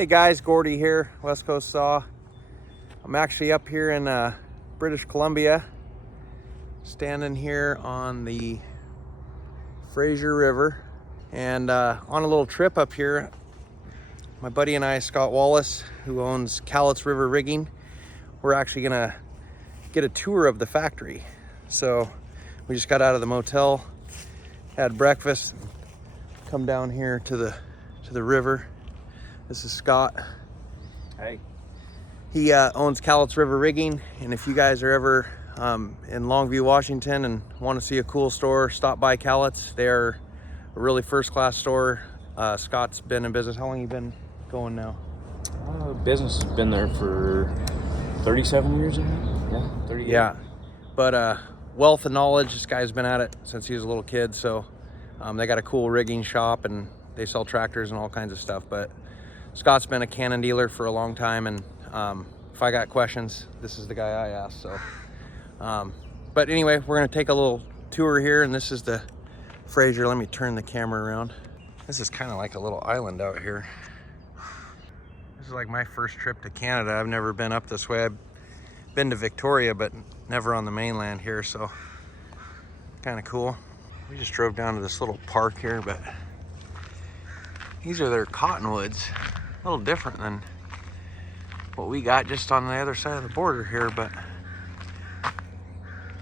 Hey guys, Gordy here, West Coast Saw. I'm actually up here in British Columbia, standing here on the Fraser River, and on a little trip up here. My buddy and I, Scott Wallace, who owns Cowlitz River Rigging, we're actually gonna get a tour of the factory. So we just got out of the motel, had breakfast, come down here to the river. This is Scott. Hey. He owns Cowlitz River Rigging, and if you guys are ever in Longview, Washington and want to see a cool store, stop by Cowlitz. They're a really first-class store. Scott's been in business. How long you been going now? Business has been there for 37 years, I think. Yeah, 38. Yeah, but wealth of knowledge. This guy's been at it since he was a little kid, so they got a cool rigging shop and they sell tractors and all kinds of stuff. But Scott's been a Canon dealer for a long time, and if I got questions, this is the guy I ask. So, but anyway, we're gonna take a little tour here, and this is the Fraser. Let me turn the camera around. This is kind of like a little island out here. This is like my first trip to Canada. I've never been up this way. I've been to Victoria, but never on the mainland here, so kind of cool. We just drove down to this little park here, but these are their cottonwoods. A little different than what we got just on the other side of the border here, but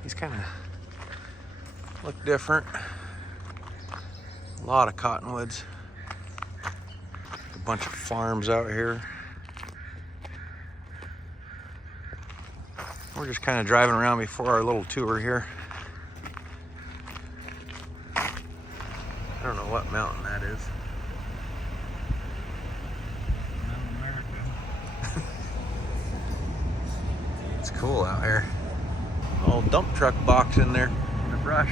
these kind of look different. A lot of cottonwoods. A bunch of farms out here. We're just kind of driving around before our little tour here. I don't know what mountain that is. It's cool out here. Old dump truck box in there in the brush.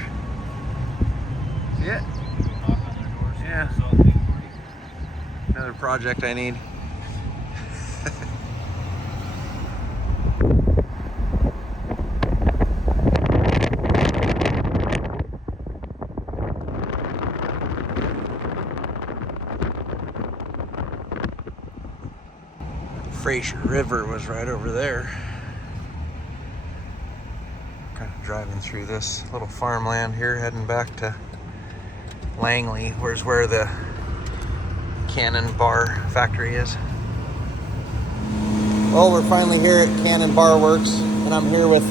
See it? Yeah. Another project I need. Fraser River was right over there. Kind of driving through this little farmland here, heading back to Langley, where's where the Cannon Bar factory is. Well, we're finally here at Cannon Bar Works, and I'm here with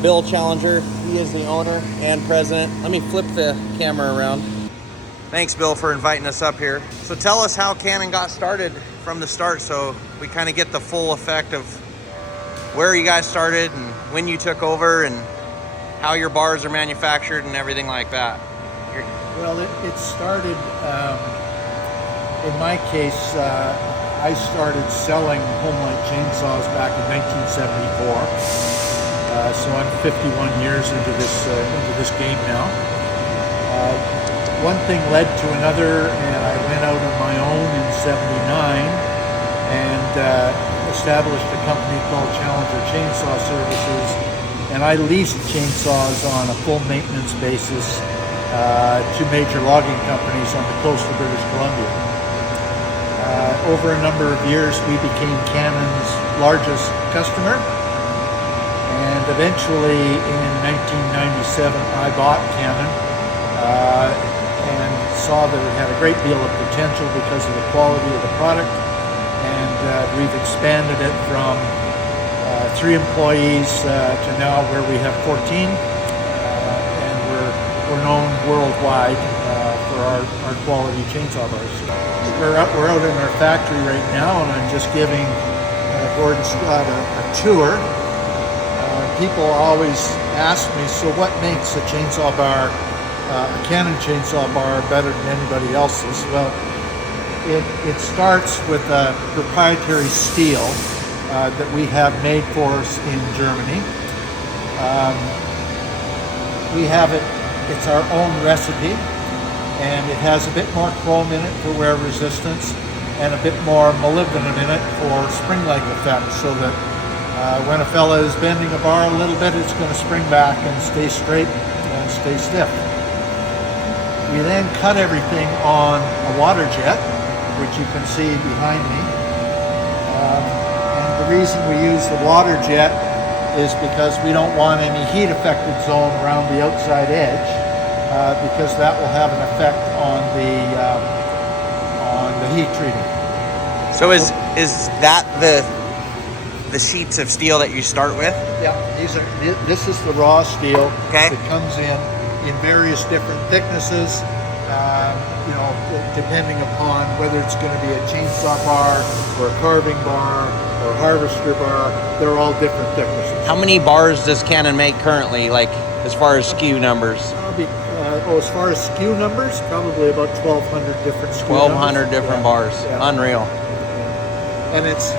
Bill Challenger. He is the owner and president. Let me flip the camera around. Thanks, Bill, for inviting us up here. So tell us how Cannon got started from the start, so we kind of get the full effect of where you guys started and when you took over and how your bars are manufactured and everything like that. Well, it started, in my case, I started selling home-light chainsaws back in 1974. So I'm 51 years into this game now. One thing led to another, and I went out on my own in '79 and established a company called Challenger Chainsaw Services, and I leased chainsaws on a full maintenance basis to major logging companies on the coast of British Columbia. Over a number of years, we became Canon's largest customer, and eventually in 1997, I bought Canon and saw that it had a great deal of potential because of the quality of the product, and we've expanded it from 3 employees to now where we have 14, and we're known worldwide for our quality chainsaw bars. We're out in our factory right now, and I'm just giving Gordon Scott a tour. People always ask me, so what makes a chainsaw bar, a Canon chainsaw bar, better than anybody else's? Well, it starts with a proprietary steel that we have made for us in Germany. We have it, it's our own recipe, and it has a bit more chrome in it for wear resistance and a bit more molybdenum in it for spring-like effect, so that when a fella is bending a bar a little bit, it's going to spring back and stay straight and stay stiff. We then cut everything on a water jet, which you can see behind me. And the reason we use the water jet is because we don't want any heat affected zone around the outside edge, because that will have an effect on the heat treating. So is that the sheets of steel that you start with? Yeah, this is the raw steel. Okay. That comes in various different thicknesses, depending upon whether it's going to be a chainsaw bar or a carving bar or a harvester bar. They're all different thicknesses. How many bars does Canon make currently, like as far as SKU numbers? As far as SKU numbers, probably about 1,200 different SKU 1,200 numbers. different bars. Yeah. Unreal. And it's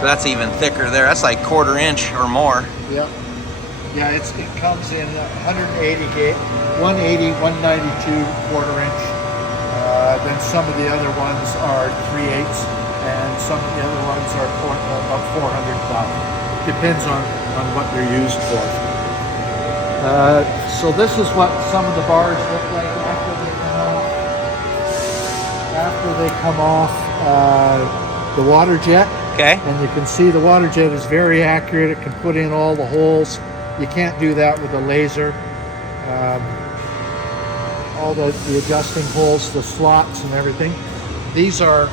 So that's even thicker there. That's like 1/4 inch or more. yeah, it comes in 180 gauge, 180, 192 1/4 inch. Then some of the other ones are 3/8, and some of the other ones are about 400,000. Depends on what they're used for. So this is what some of the bars look like after they come off the water jet. Okay. And you can see the water jet is very accurate. It can put in all the holes. You can't do that with a laser. All the adjusting holes, the slots and everything. These are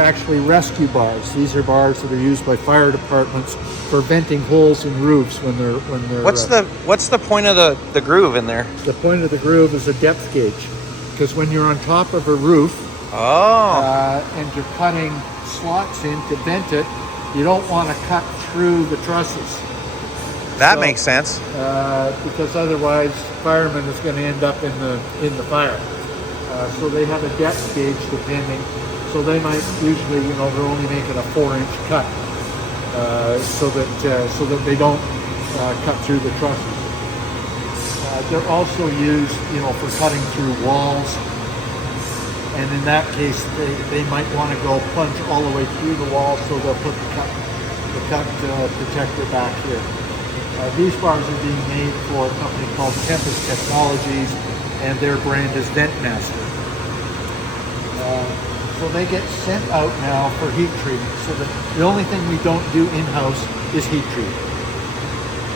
actually rescue bars. These are bars that are used by fire departments for venting holes in roofs when they're. What's the point of the groove in there? The point of the groove is a depth gauge, because when you're on top of a roof, and you're cutting slots in to vent it, you don't want to cut through the trusses. That makes sense. Because otherwise, fireman is going to end up in the fire. So they have a depth gauge depending. So they might usually, they're only making a 4-inch cut, so that they don't cut through the trusses. They're also used, for cutting through walls. And in that case, they might want to go plunge all the way through the wall, so they'll put the cut protector back here. These bars are being made for a company called Tempest Technologies, and their brand is Ventmaster. So they get sent out now for heat treating. So the only thing we don't do in-house is heat treating.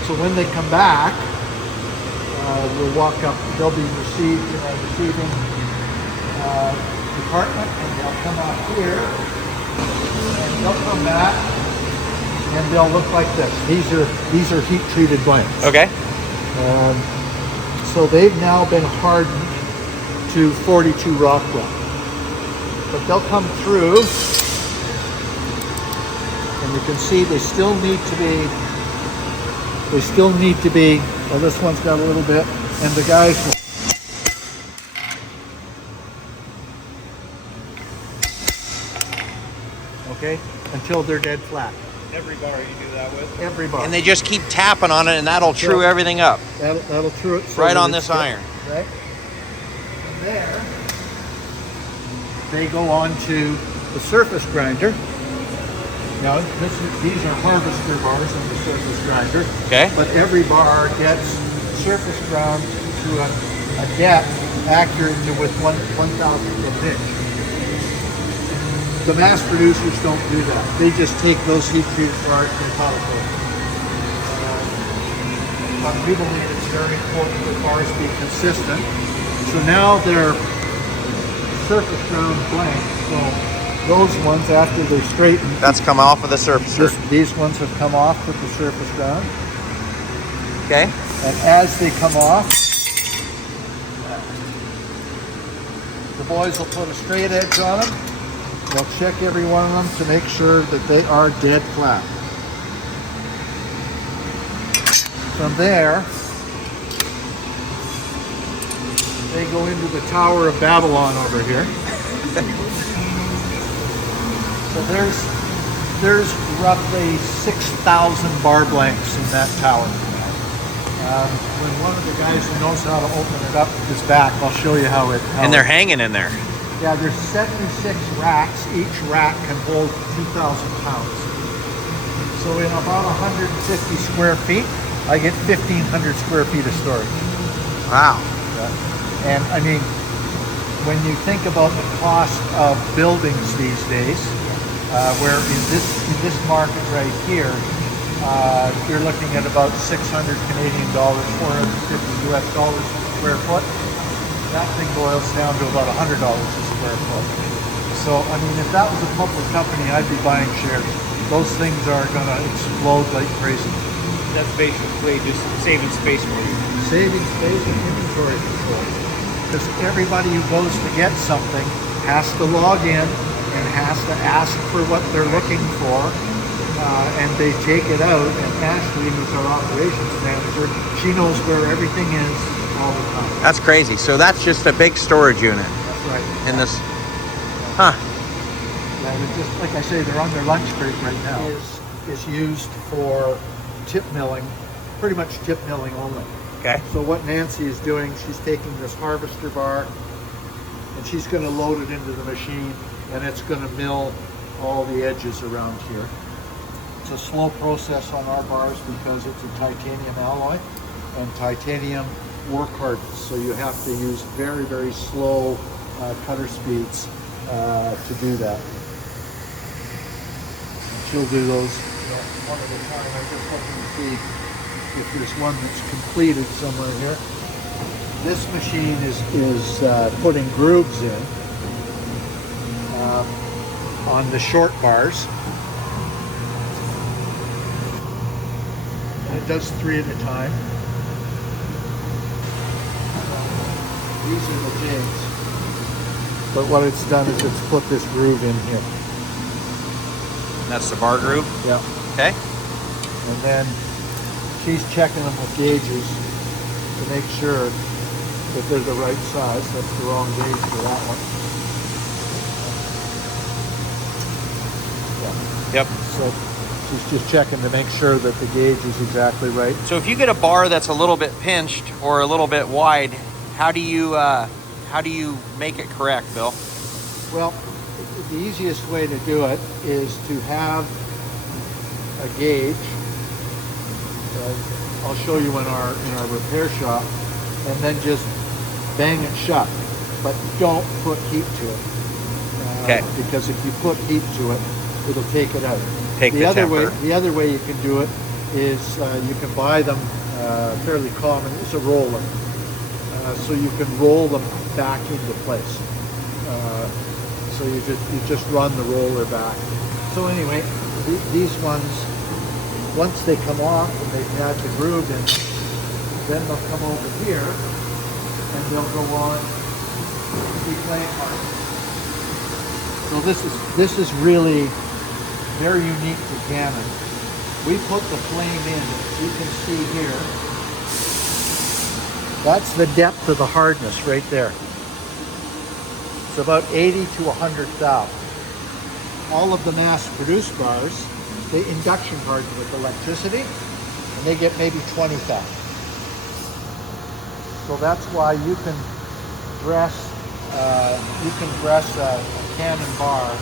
So when they come back, we'll walk up. They'll be received in our receiving department, and they'll come out here, and they'll come back, and they'll look like this. These are heat treated blanks. Okay. So they've now been hardened to 42 Rockwell, but they'll come through, and you can see they still need to be. Well, this one's got a little bit, and the guys. Okay, until they're dead flat. Every bar you do that with? Every bar. And they just keep tapping on it, and that'll true everything up. That'll true it. Right on this iron. Right. From there, they go on to the surface grinder. Now, these are harvester bars in the surface grinder. Okay. But every bar gets surface ground to a depth accurate to with 1,000th of an inch. The mass producers don't do that. They just take those heat treated bars and powder coat. But we believe it's very important that bars be consistent. So now they're surface ground blank. So those ones, after they're straightened, That's come off of the surface. these ones have come off with the surface ground. Okay. And as they come off, the boys will put a straight edge on them. They'll check every one of them to make sure that they are dead flat. From there, they go into the Tower of Babylon over here. So there's roughly 6,000 bar blanks in that tower. When one of the guys who knows how to open it up is back, I'll show you how it. And they're hanging in there. Yeah, there's 76 racks. Each rack can hold 2,000 pounds. So in about 150 square feet, I get 1,500 square feet of storage. Wow. And I mean, when you think about the cost of buildings these days, where in this market right here, you're looking at about 600 Canadian dollars, 450 US dollars a square foot. That thing boils down to about $100 a square foot. So, I mean, if that was a public company, I'd be buying shares. Those things are going to explode like crazy. That's basically just saving space for you. Saving space and inventory control. Because everybody who goes to get something has to log in and has to ask for what they're looking for. And they take it out, and Ashley, who's our operations manager, she knows where everything is all the time. That's crazy. So that's just a big storage unit That's right. in this. Huh. Yeah, it's just like I say, they're on their lunch break right now. Is used for tip milling, pretty much tip milling only. Okay. So what Nancy is doing, she's taking this harvester bar and she's going to load it into the machine, and it's going to mill all the edges around here. It's a slow process on our bars because it's a titanium alloy, and titanium work hardens, so you have to use very, very slow cutter speeds to do that. She'll do those one at a time. I'm just looking to see if there's one that's completed somewhere here. This machine is putting grooves in on the short bars. And it does 3 at a time. These are the jigs. But what it's done is it's put this groove in here. That's the bar groove. Yeah. Okay. And then she's checking them with gauges to make sure that they're the right size. That's the wrong gauge for that one. Yeah. Yep. So she's just checking to make sure that the gauge is exactly right. So if you get a bar that's a little bit pinched or a little bit wide, how do you make it correct, Bill? Well, the easiest way to do it is to have a gauge. I'll show you in our repair shop, and then just bang it shut. But don't put heat to it. Okay. Because if you put heat to it, it'll take it out. Take the temper. The other way you can do it is you can buy them fairly common. It's a roller, so you can roll them back into place. So you just run the roller back. So anyway, these ones, once they come off and they've had the groove in, then they'll come over here and they'll go on to be flame hardened. So this is really very unique to Canon. We put the flame in, as you can see here. That's the depth of the hardness right there. It's about 80 to 100 thou. All of the mass-produced bars, they induction harden with electricity, and they get maybe 20 thou. So that's why you can dress a Canon bar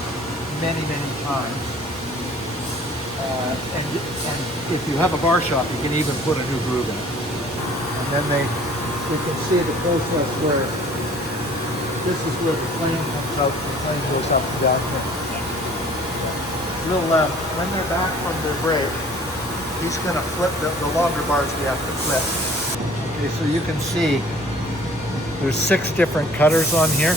many, many times. And if you have a bar shop, you can even put a new groove in it. And then you can see the process where this is where the flame comes out, the flame goes up and down here. When they're back from their break, he's going to flip the longer bars we have to flip. Okay, so you can see there's 6 different cutters on here.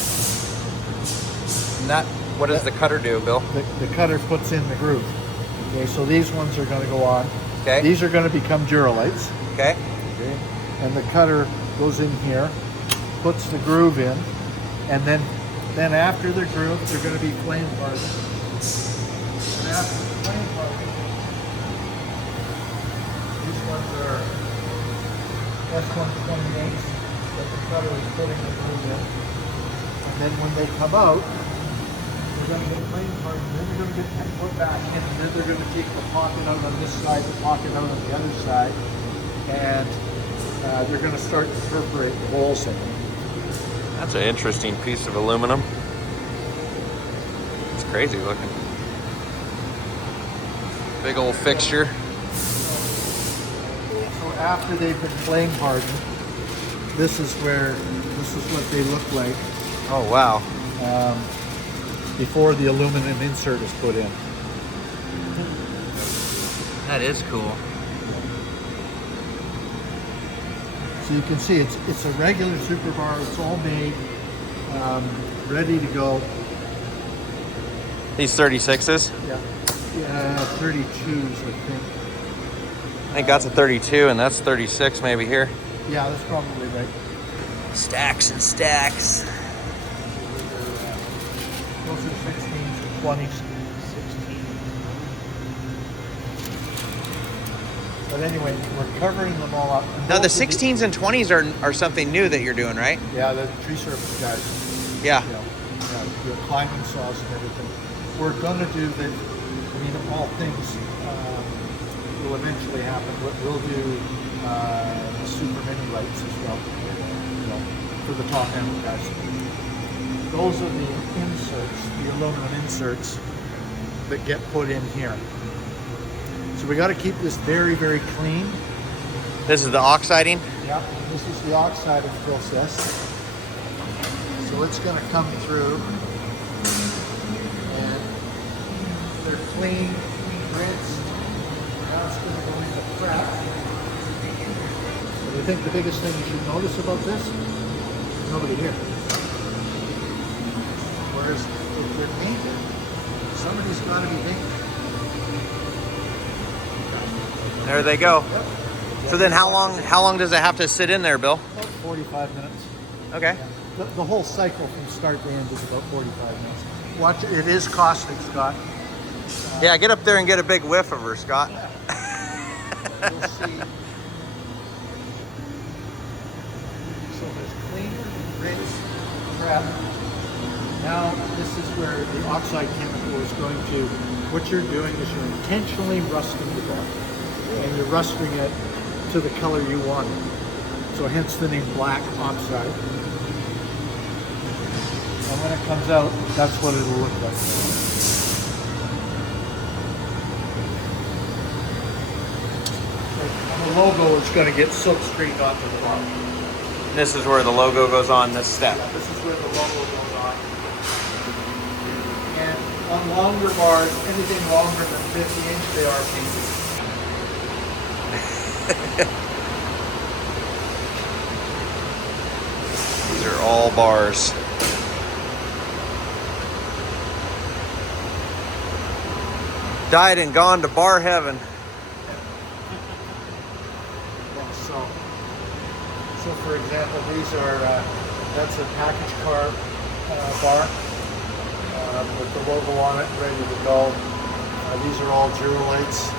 And that, what does the cutter do, Bill? The cutter puts in the groove. Okay, so these ones are going to go on. Okay. These are going to become Duralites. Okay. Okay. And the cutter goes in here, puts the groove in, and then after the groove, they're going to be flame hardened. And after the flame hardened, these ones are S128s that the cutter is putting the groove in. And then when they come out, they're going to get flame hardened, then they're going to get put back in, and then they're going to take the pocket out on this side, the pocket out on the other side, and they're going to start to perforate the holes in it. That's an interesting piece of aluminum. It's crazy looking. Big old fixture. So after they've been flame hardened, this is what they look like Oh, wow. Before the aluminum insert is put in. That is cool. So you can see it's a regular super bar. It's all made, ready to go. These 36s? Yeah, 32s, I think. I think that's a 32 and that's 36 maybe here. Yeah, that's probably right. Stacks and stacks. Those are 16s and 20s. But anyway, we're covering them all up. And Now the those are 16s and 20s are something new that you're doing, right? Yeah, the tree surface guys. Yeah. You know, the climbing saws and everything. We're gonna do the, I mean, all things will eventually happen. We'll do the super mini lights as well, you know, for the top end guys. Those are the inserts, the aluminum inserts that get put in here. So we got to keep this very, very clean. This is the oxiding? Yeah, this is the oxiding process. So it's going to come through and they're clean, rinsed. Now it's going to go into prep. And I think the biggest thing you should notice about this, there's nobody here. Whereas if they're painted, somebody's got to be painted. There they go. Yep. So then how long does it have to sit in there, Bill? About 45 minutes. Okay. Yeah. The whole cycle from start to end is about 45 minutes. Watch, it is caustic, Scott. Yeah, get up there and get a big whiff of her, Scott. You'll see. So there's clean, rinse, prep. Now this is where the oxide chemical is going to, what you're doing is you're intentionally rusting the bar. And you're rusting it to the color you want it. So hence the name black oxide. And when it comes out, that's what it'll look like. The logo is going to get silk screened onto the bar. This is where the logo goes on this step. This is where the logo goes on. And on longer bars, anything longer than 50 inch, they are painted. These are all bars. Died and gone to bar heaven. Yeah, so for example, these are, that's a package car bar with the logo on it, ready to go. These are all Duralights.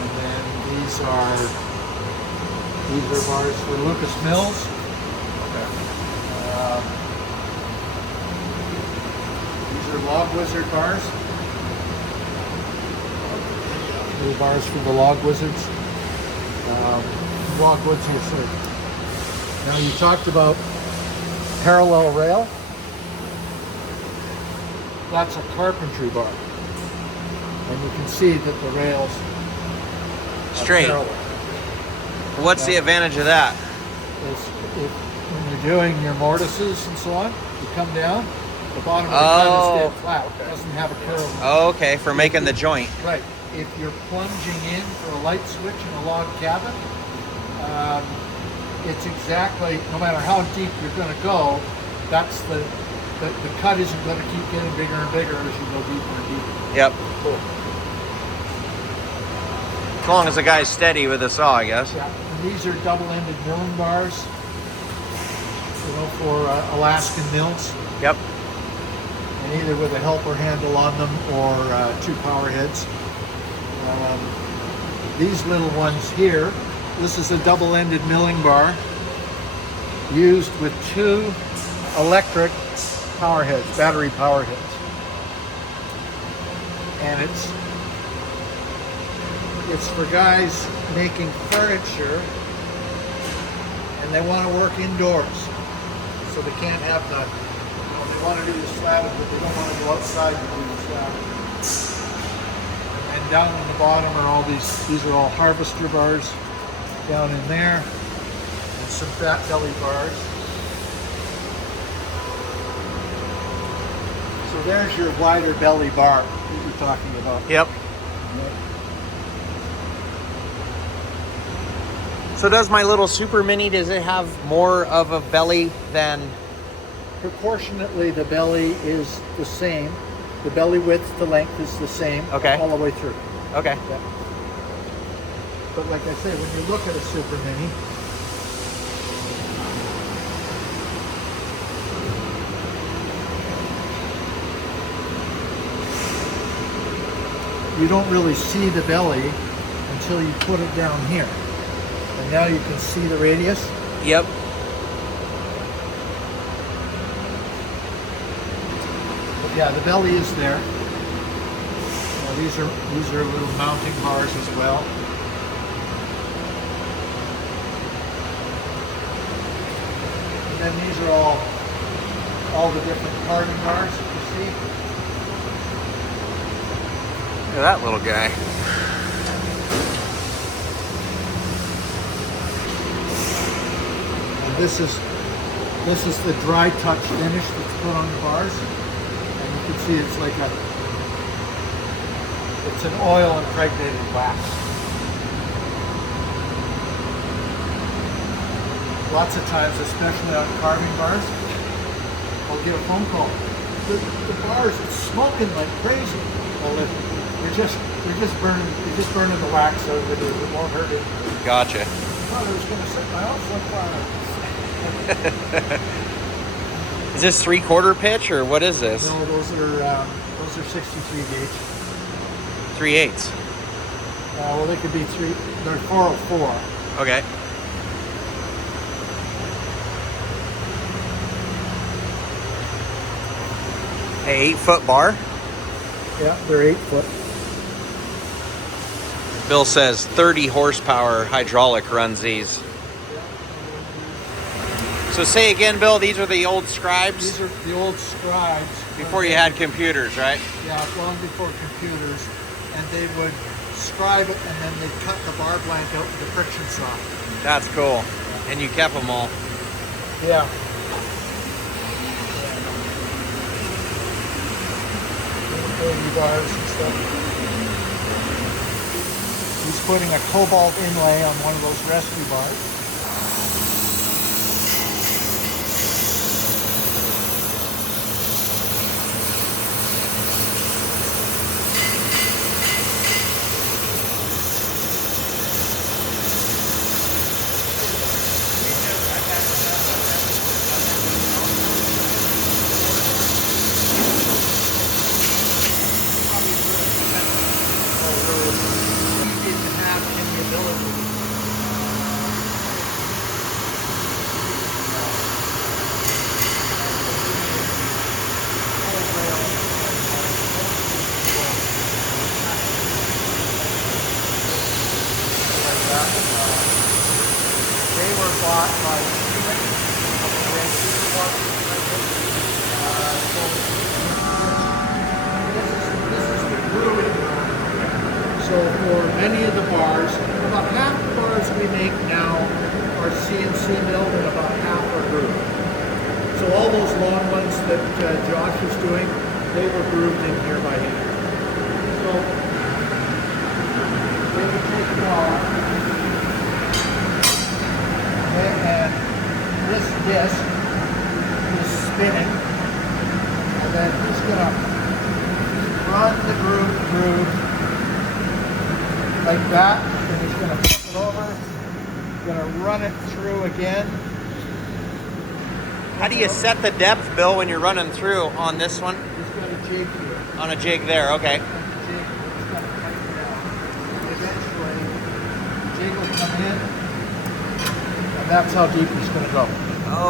And then these are bars for Lucas Mills. These are Log Wizard bars. These bars from the Log Wizards. Log Wizards. Sorry. Now you talked about parallel rail. That's a carpentry bar. And you can see that the rails Straight. What's the advantage of that? When you're doing your mortises and so on, you come down, the bottom of the cut is dead flat. It doesn't have a curve. Oh, okay, for making the joint. Right. If you're plunging in for a light switch in a log cabin, it's exactly, no matter how deep you're going to go, that's the cut isn't going to keep getting bigger and bigger as you go deeper and deeper. Yep. Cool. As long as the guy's steady with the saw, I guess. Yeah. And these are double-ended milling bars, you know, for Alaskan mills. Yep. And either with a helper handle on them or 2 power heads. These little ones here, this is a double-ended milling bar used with 2 electric power heads, battery power heads. And it's for guys making furniture and they want to work indoors. So they can't have the, they want to do the slabbing, but they don't want to go outside and do the slabbing. And down in the bottom are all these are all harvester bars down in there, and some fat belly bars. So there's your wider belly bar that you're talking about. Yep. So does my little Super Mini, does it have more of a belly than... Proportionately, the belly is the same. The belly width to length is the same. Okay. All the way through. Okay. Yeah. But like I say, when you look at a Super Mini, you don't really see the belly until you put it down here. And now you can see the radius. Yep. But yeah, the belly is there. These are little mounting bars as well. And then these are all the different carving bars that you see. Look at that little guy. And this is the dry touch finish that's put on the bars. And you can see it's like it's an oil impregnated wax. Lots of times, especially on carving bars, I'll get a phone call. The bars, it's smoking like crazy. Well, you're just burning the wax out of it. It won't hurt it. Gotcha. I thought I was going to set my house on fire. Is this 3/4 pitch or what is this? No, those are 63 gauge. 3/8. Well, they could be three. They're 404. Okay. A 8-foot bar. Yeah, they're 8 foot. Bill says 30 horsepower hydraulic runs these. So say again, Bill, these are the old scribes? These are the old scribes. Before you had computers, right? Yeah, long before computers. And they would scribe it and then they'd cut the bar blank out with the friction saw. That's cool. And you kept them all. Yeah. Bars and stuff. He's putting a cobalt inlay on one of those rescue bars. They were bought by so for many of the bars, about half the bars we make now are CNC milled and about half are grooved. So all those long ones that Josh was doing, they were grooved in here by hand. So they would take the bar, and this disc is spinning, and then he's going to run the groove through like that, and he's going to flip it over, going to run it through again. How do you set the depth, Bill, when you're running through on this one? He's got a jig here. On a jig there, okay. Eventually, the jig will come in, and that's how deep he's going to go.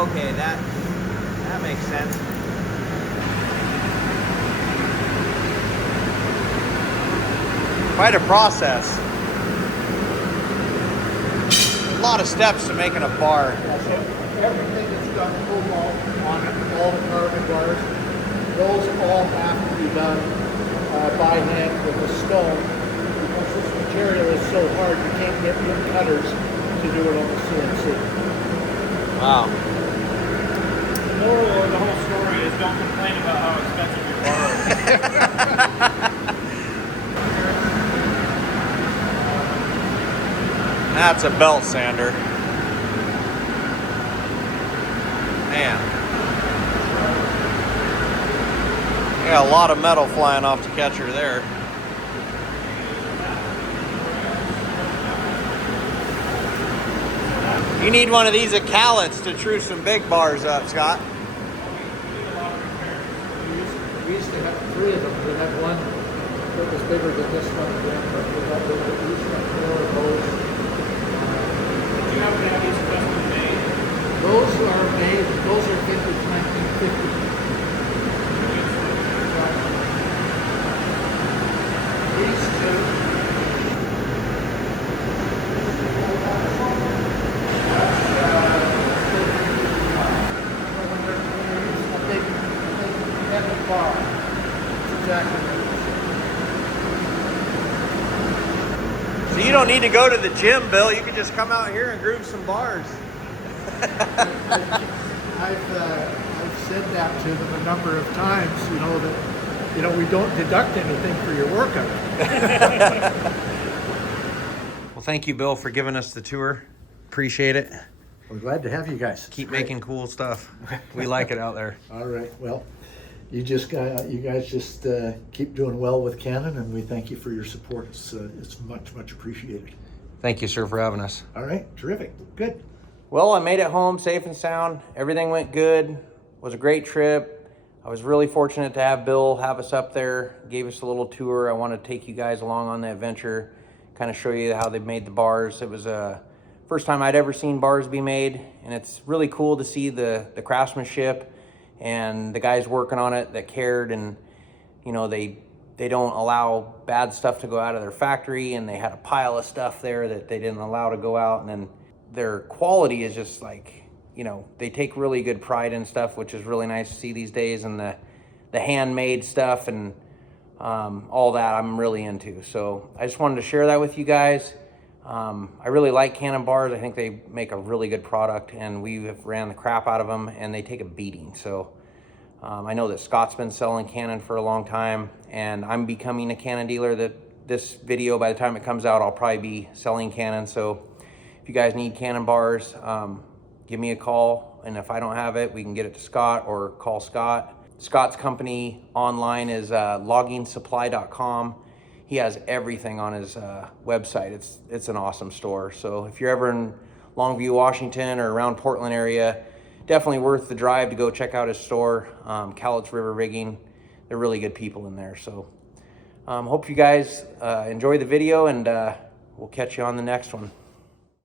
Okay, that makes sense. Quite a process. A lot of steps to making a bar. So everything that's got cobalt on it, all the carbon bars, those all have to be done by hand with a stone, because this material is so hard you can't get good cutters to do it on the CNC. Wow. The moral of the whole story is don't complain about how expensive your That's a belt sander. Man. Yeah, a lot of metal flying off the catcher there. You need one of these at Callets to true some big bars up, Scott. We used to have 3 of them. We had one that was bigger than this one, but we got rid of it. We used to have 4 of those. Do you happen to have these custom made? Those are made, those are vintage 1950. These 2. So you don't need to go to the gym, Bill. You can just come out here and groove some bars. I've said that to them a number of times, that we don't deduct anything for your workout. Well, thank you, Bill, for giving us the tour. Appreciate it. We're glad to have you guys. Keep making cool stuff. We like it out there. All right. Well, you guys just keep doing well with Canon, and we thank you for your support. It's much appreciated. Thank you, sir, for having us. All right. Terrific. Good. Well, I made it home safe and sound. Everything went good. It was a great trip. I was really fortunate to have Bill have us up there, gave us a little tour. I want to take you guys along on that adventure, kind of show you how they made the bars. It was first time I'd ever seen bars be made, and it's really cool to see the craftsmanship and the guys working on it that cared, and they don't allow bad stuff to go out of their factory, and they had a pile of stuff there that they didn't allow to go out, and then their quality is just like, they take really good pride in stuff, which is really nice to see these days, and the handmade stuff and all that I'm really into. So I just wanted to share that with you guys. I really like Canon bars. I think they make a really good product, and we have ran the crap out of them, and they take a beating. So I know that Scott's been selling Canon for a long time, and I'm becoming a Canon dealer. That this video, by the time it comes out, I'll probably be selling Canon. So if you guys need Canon bars, give me a call, and if I don't have it, we can get it to Scott or call Scott. Scott's company online is loggingsupply.com. He has everything on his website. It's an awesome store. So if you're ever in Longview, Washington, or around Portland area, definitely worth the drive to go check out his store, Cowlitz River Rigging. They're really good people in there. So hope you guys enjoy the video, and we'll catch you on the next one.